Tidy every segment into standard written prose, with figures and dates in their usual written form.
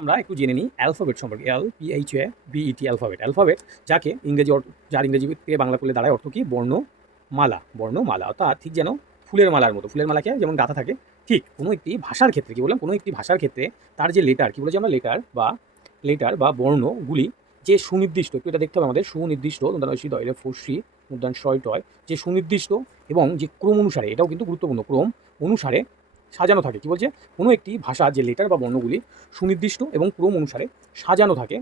আমরা একটু জেনে নিই অ্যালফাবেট সম্পর্কে। LPHABET alphabet. অ্যালফাবেট যাকে ইংরেজি যার ইংরেজি থেকে বাংলা করলে দাঁড়ায় অর্থ কি? বর্ণমালা। বর্ণমালা অর্থাৎ ঠিক যেন ফুলের মালার মতো। ফুলের মালাকে যেমন গাঁথা থাকে, ঠিক কোনো একটি ভাষার ক্ষেত্রে কি বললাম? কোনো একটি ভাষার ক্ষেত্রে তার যে লেটার কি বলেছি আমরা? লেটার বা বর্ণগুলি যে সুনির্দিষ্ট, একটু এটা দেখতে হবে আমাদের, সুনির্দিষ্ট দন্তানসি দয় ফসি মুদ্রান শয় টয়, যে সুনির্দিষ্ট এবং যে ক্রম অনুসারে, এটাও কিন্তু গুরুত্বপূর্ণ, ক্রম অনুসারে সাজানো থাকে। কি বলছে? কোনো একটি ভাষা যে লেটার বা বর্ণগুলি সুনির্দিষ্ট এবং ক্রম অনুসারে সাজানো থাকে,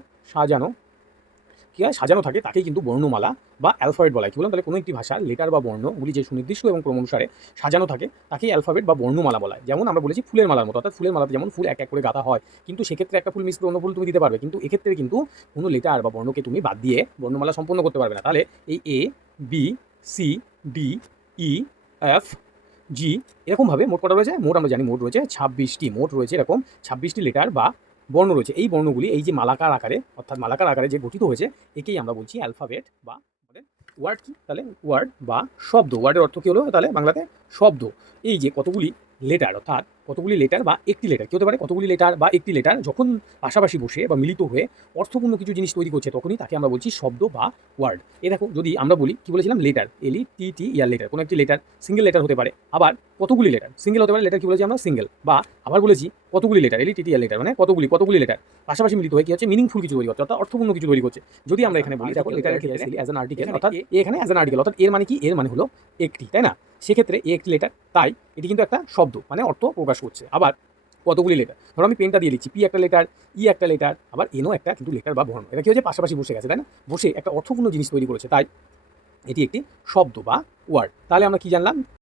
কি হয়? সাজানো থাকে, তাকেই কিন্তু বর্ণমালা বা অ্যালফাবেট বলা হয়। কি বললাম? তাহলে কোনো একটি ভাষার লেটার বা বর্ণগুলি যে সুনির্দিষ্ট এবং ক্রম অনুসারে সাজানো থাকে, তাকেই অ্যালফাবেট বা বর্ণমালা বলা হয়। যেমন আমরা বলেছি ফুলের মালার মতো, অর্থাৎ ফুলের মালাতে যেমন ফুল এক এক করে গাঁথা হয়, কিন্তু সেক্ষেত্রে একটা ফুল মিস করে অন্য ফুল তুমি দিতে পারবে, কিন্তু এক্ষেত্রে কিন্তু কোনো লেটার বা বর্ণকে তুমি বাদ দিয়ে বর্ণমালা সম্পন্ন করতে পারবে না। তাহলে এই A B C D E F G এরকমভাবে মোট কটা রয়েছে? মোট আমরা জানি মোট রয়েছে 26টি। মোট রয়েছে এরকম 26টি লেটার বা বর্ণ রয়েছে। এই বর্ণগুলি এই যে মালাকার আকারে, অর্থাৎ মালাকার আকারে যে গঠিত হয়েছে, একেই আমরা বলছি অ্যালফাবেট বা আমাদের ওয়ার্ড। কি তাহলে? ওয়ার্ড বা শব্দ। ওয়ার্ডের অর্থ কী হলো তাহলে বাংলাতে? শব্দ। এই যে কতগুলি লেটার, অর্থাৎ কতগুলি লেটার বা একটি লেটার, কী হতে পারে? কতগুলি লেটার বা একটি লেটার যখন পাশাপাশি বসে বা মিলিত হয়ে অর্থপূর্ণ কিছু জিনিস তৈরি করছে, তখনই তাকে আমরা বলছি শব্দ বা ওয়ার্ড। এ দেখো, যদি আমরা বলি, কি বলেছিলাম? লেটার, LETTER লেটার, কোনো একটি লেটার সিঙ্গেল লেটার হতে পারে, আবার কতগুলি লেটার সিঙ্গেল হতে পারে। লেটার কি বলেছি আমরা? সিঙ্গেল। বা আবার বলেছি কতগুলি লেটার, LETTER লেটার, মানে কতগুলি লেটার পাশাপাশি মিলিত হয়ে কি হচ্ছে? মিনিংফুল কিছু তৈরি করছে, অর্থাৎ অর্থপূর্ণ কিছু তৈরি করছে। যদি আমরা এখানে বলি, দেখো লেটারের ক্ষেত্রে অ্যাজ অ্যান আর্টিকেল, অর্থাৎ এখানে অ্যাজ অ্যান আর্টিকেল, অর্থাৎ এর মানে কি? এর মানে হলো একটি, তাই না? সেক্ষেত্রে এ একটি লেটার, তাই এটি কিন্তু একটা শব্দ, মানে অর্থ প্রকাশ করছে। আবার কতগুলি লেটার, ধরো আমি পেনটা দিয়ে লিখছি, পি একটা লেটার, ই একটা লেটার, আবার এনও একটা কিন্তু লেটার বা বর্ণ। এটা কি হচ্ছে? পাশাপাশি বসে গেছে, তাই না? বসে একটা অর্থপূর্ণ জিনিস তৈরি করেছে, তাই এটি একটি শব্দ বা ওয়ার্ড। তাহলে আমরা কি জানলাম?